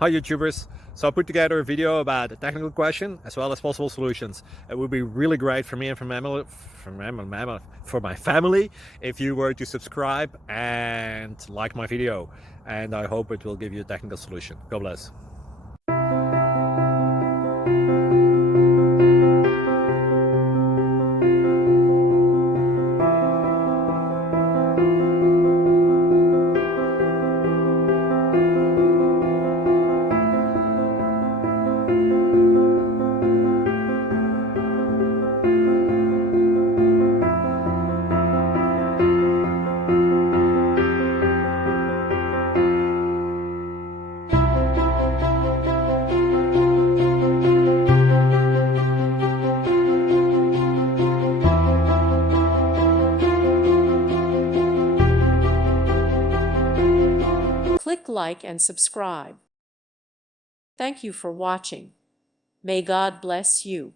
Hi YouTubers! So I put together a video about a technical question as well as possible solutions. It would be really great for me and for my family if you were to subscribe and like my video, and I hope it will give you a technical solution. God bless. Click like and subscribe. Thank you for watching. May God bless you.